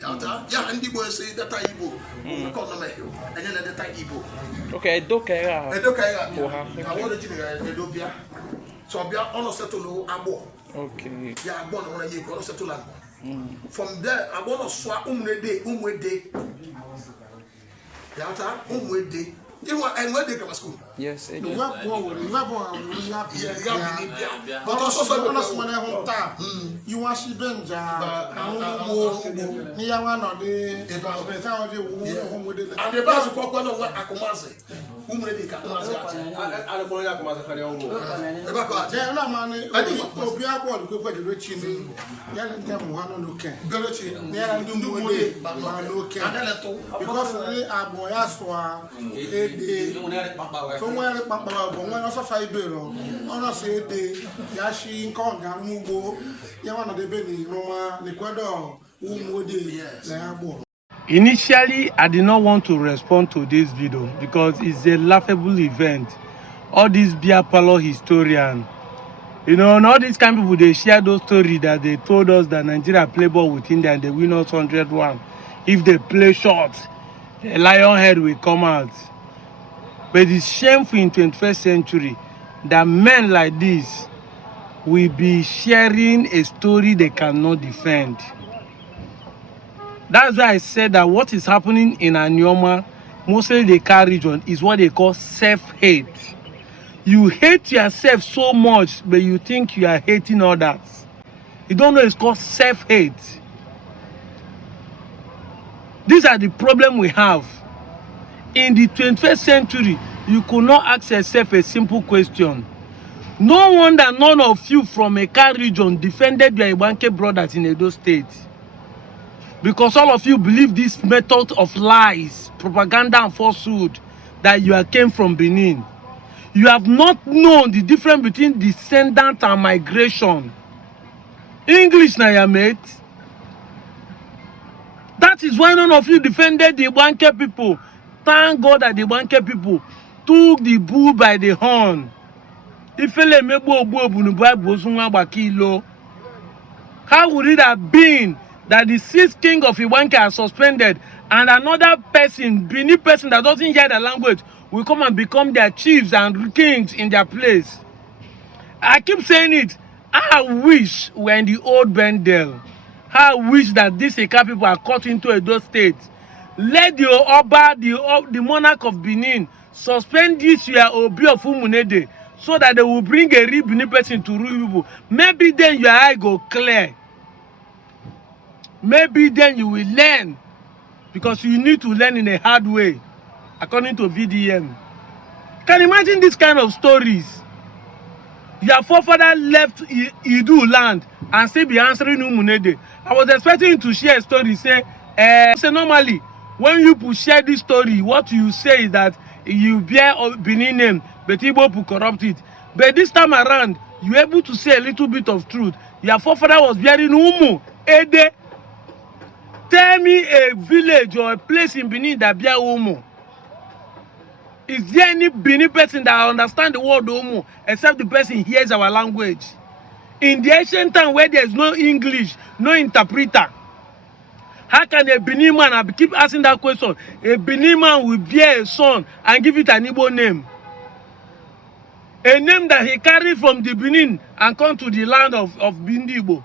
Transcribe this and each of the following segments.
Yeah, and the boy say that Igbo. Because I'm a hill. And then the Igbo. Okay, Edokera. Edokera. I want to Edobia. So I'll be on settle Abo. Okay. Yeah, I'm born on a year, settle Abo. From there, I want to swap Umwede. Yeah, Umwede. You are and where they come to school? Yes, you are born. But also, you are she Benja. Here one of the and the bus of what I command. Umredi Kamasi. I Initially, I did not want to respond to this video because it's a laughable event. All these beer parlor historians, you know, and all these kind of people, they share those stories that they told us that Nigeria play ball with India and they win us 101. If they play short, the lion head will come out. But it's shameful in 21st century that men like this will be sharing a story they cannot defend. That's why I said that what is happening in Anioma, mostly the Car region, is what they call self-hate. You hate yourself so much, but you think you are hating others. You don't know it's called self-hate. These are the problem we have. In the 21st century, you could not ask yourself a simple question. No wonder none of you from a Car region defended your Igbanke brothers in Edo State. Because all of you believe this method of lies, propaganda and falsehood that you came from Benin. You have not known the difference between descendant and migration. English na ya mate. That is why none of you defended the Igbanke people. Thank God that the Igbanke people took the bull by the horn. How would it have been that the 6th king of Igbanke are suspended and another person, Benin person that doesn't hear the language, will come and become their chiefs and kings in their place? I keep saying it. I wish we're in the old Bendel. I wish that these Ika people are caught into Edo State. Let the Oba, the monarch of Benin, suspend this year Obi of Umunede so that they will bring a real Benin person to rule people. Maybe then your eye go clear. Maybe then you will learn, because you need to learn in a hard way, according to VDM. Can you imagine this kind of stories? Your forefather left Idu land and still be answering Umunede. I was expecting you to share a story, say normally, when you share this story, what you say is that you bear Benin name, but Igbo will corrupt it. But this time around, you are able to say a little bit of truth. Your forefather was bearing Umu, Ede. Tell me a village or a place in Benin that bear Umu. Is there any Benin person that understands the word Umu except the person hears our language? In the ancient time where there is no English, no interpreter, how can a Benin man, I keep asking that question, a Benin man will bear a son and give it an Igbo name? A name that he carried from the Benin and come to the land of Bindi Igbo.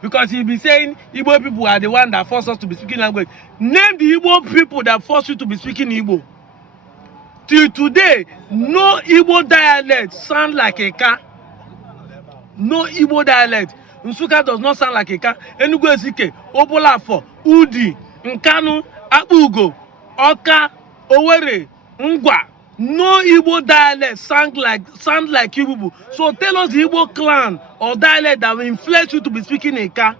Because he'll be saying Igbo people are the one that force us to be speaking language. Name the Igbo people that force you to be speaking Igbo. Till today, no Igbo dialect sound like Ika. No Igbo dialect. Nsuka does not sound like Ika. Enugu Ezike, Obolafo, Udi, Nkanu, Abugo, Oka, Owerri, Ngwa. No Igbo dialect sound like Igbo. So tell us the Igbo clan or dialect that will influence you to be speaking Ika.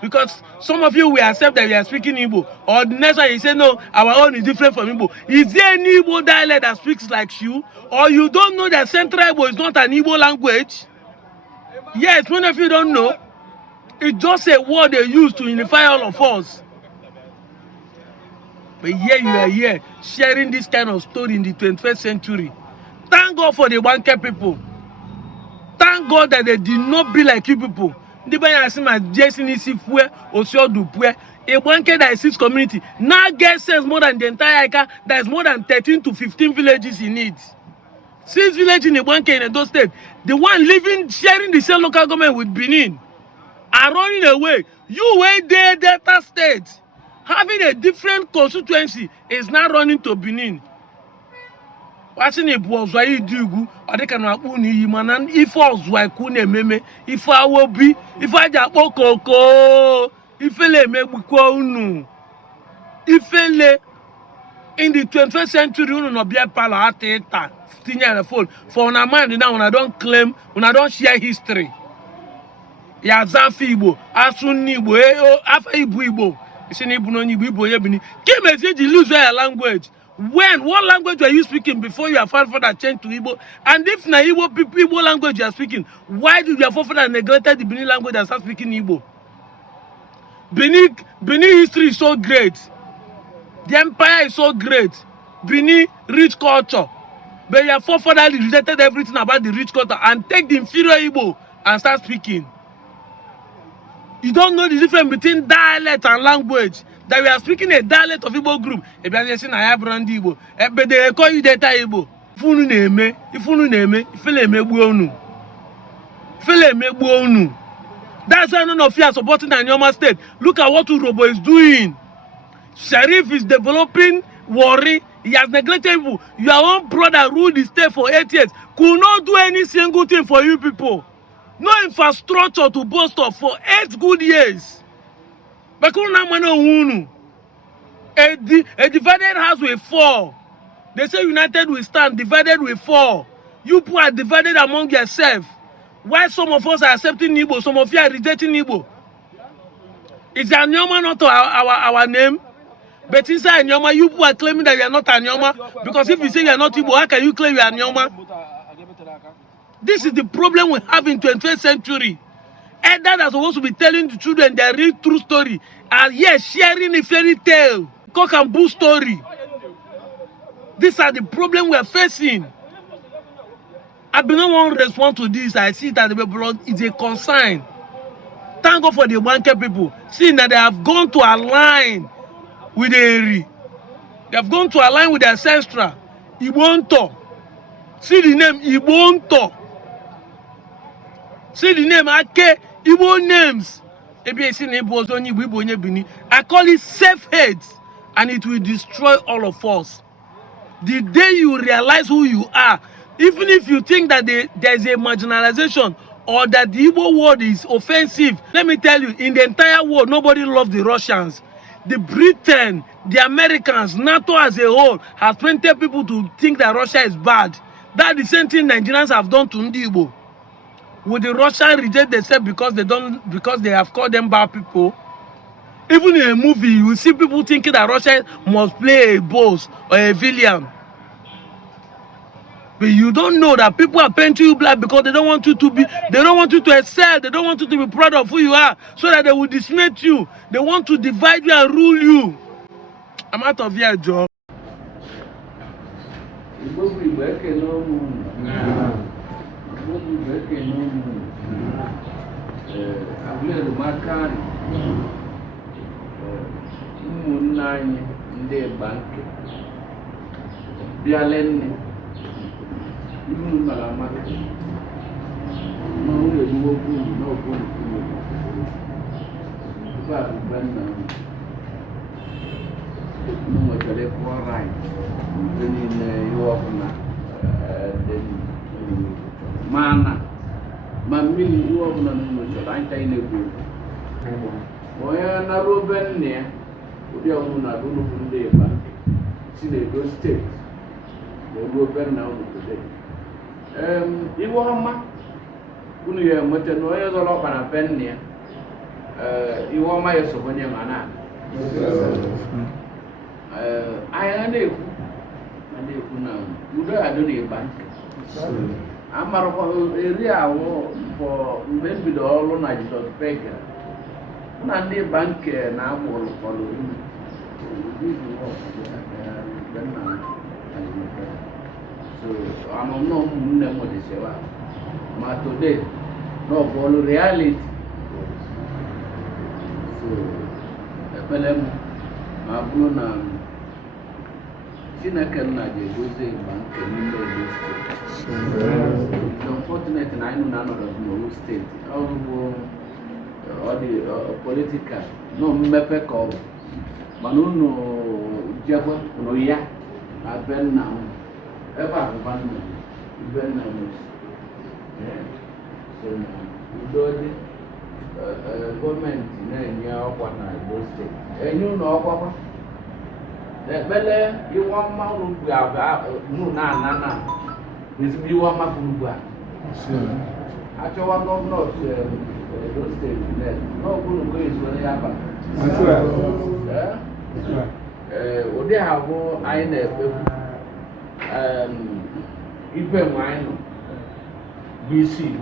Because some of you will accept that you are speaking Igbo. Or the next one you say, no, our own is different from Igbo. Is there any Igbo dialect that speaks like you? Or you don't know that Central Igbo is not an Igbo language? Yes, many of you don't know. It's just a word they use to unify all of us. But here you are here, sharing this kind of story in the 21st century. Thank God for the Igbanke people. Thank God that they did not be like you people. Ndị be ya sị ma jesi n'isi fue osiodu pue. Igbanke that is 6 community now gets sense more than the entire Ika. There is more than 13 to 15 villages in it. 6 villages in Igbanke in Edo State. The one living, sharing the same local government with Benin are running away. You were there, Delta State, having a different constituency, is now running to Benin. Watching a boy do or they can man if was like meme, if I will be, if I just coco, if I make no, if I in the 21st century, you know, be a pala at 15 years old. For a man now, when I don't claim, when I don't share history. Ya Zafi Igbo, Asun Igbo, Afa Igbo, it's an Igbo, Igbo, Yebini. Kim message you lose your language. When? What language are you speaking before your forefather changed to Igbo? And if na Igbo people, Igbo language you are speaking, why did your forefather neglected the Benin language and start speaking Igbo? Benin history is so great. The empire is so great. Benin rich culture. But your forefather rejected everything about the rich culture and take the inferior Igbo and start speaking. You don't know the difference between dialect and language. That we are speaking a dialect of Igbo group. If you are saying I have Brandi Igbo, but they call you data Igbo. If you name, that's why none of you are supporting the Anyoma state. Look at what Urobo is doing. Sheriff is developing worry. He has neglected people. Your own brother ruled the state for 8 years. Could not do any single thing for you people. No infrastructure to boast of for 8 good years. A divided house will fall. They say united will stand, divided will fall. You people are divided among yourselves. Why some of us are accepting Igbo, some of you are rejecting Igbo? Is Anyoma not our name? But inside Anyoma, you people are claiming that you are not Anyoma. Because if you say you are not Igbo, how can you claim you are Anyoma? This is the problem we have in 21st century. Elders are supposed to be telling the children their real true story. And yes, sharing a fairy tale, cock and bull story. These are the problems we are facing. I do not want to respond to this. I see that the people is a concern. Thank God for the Igbanke people, seeing that they have gone to align with the Eri. They have gone to align with the ancestral. Ibonto. See the name Ibonto. See the name Ake. Igbo names. I call it safe hate, and it will destroy all of us. The day you realize who you are, even if you think that there's a marginalization or that the Igbo word is offensive, let me tell you, in the entire world, nobody loves the Russians. The Britain, the Americans, NATO as a whole has painted people to think that Russia is bad. That's the same thing Nigerians have done to Ndi Igbo. Would the Russians reject themselves because they have called them bad people? Even in a movie, you see people thinking that Russia must play a boss or a villain. But you don't know that people are painting you black because they don't want you to excel, they don't want you to be proud of who you are, so that they will dismiss you. They want to divide you and rule you. I'm out of here, Joe. Aguleri makani ụmụnne ndị Igbanke bịalenne ihu mara amaka ma ụlọ egbuwo kwuru n'ọbụ nkwuru tupu abụba nna m nwetara ịkwụ right mgbe niile ihe ọbụla mana ma mmiri ihe ọbụla n'ụlọ anyị taghị na-egwu onye nara obe nne ya ụdị ọmụmụ na agụnụkwụ ndị Igbanke si n'Edo steeti na-egwu obe nna ụlọ today. Ihe ọma unu ya enweta na onye zọrọ ọkpa na be nne ya ihe ọma ya so onye ma na anyị na-ekwu na udo adị na Igbanke amarụkwa eri awụ mgbe mbido ọrụ na Jesus Pega na ndị Igbanke na-amụ ọlụkọlụ so ụmụnne m dịsewa ma today na ọ bụ ọlụ reality ekpere m ma bụrụ na Chineke nna ga-egozi Igbanke n'ime Edo steeti. It's unfortunate na anyị na-anọrọ n'Ogun steeti. Ọ bụ political no mmepe ka ọ bụ mana unu jekwa unu ya na be nna m ebe a bụkwa nna be nna m so na udo dị gọọmenti na-enye ọkwa na Edo steeti enye unu ọkwa ekpele iwe ọma ugbu a unu na-ana na ezigbo iwe ọma ugbu a achọwa gọvanọ Edo steeti n'ọbụrụ nke ezuru ya ba ụdị ha bụ anyị na-ekpebu ibe nwe anyị nọ bụ isi Igbo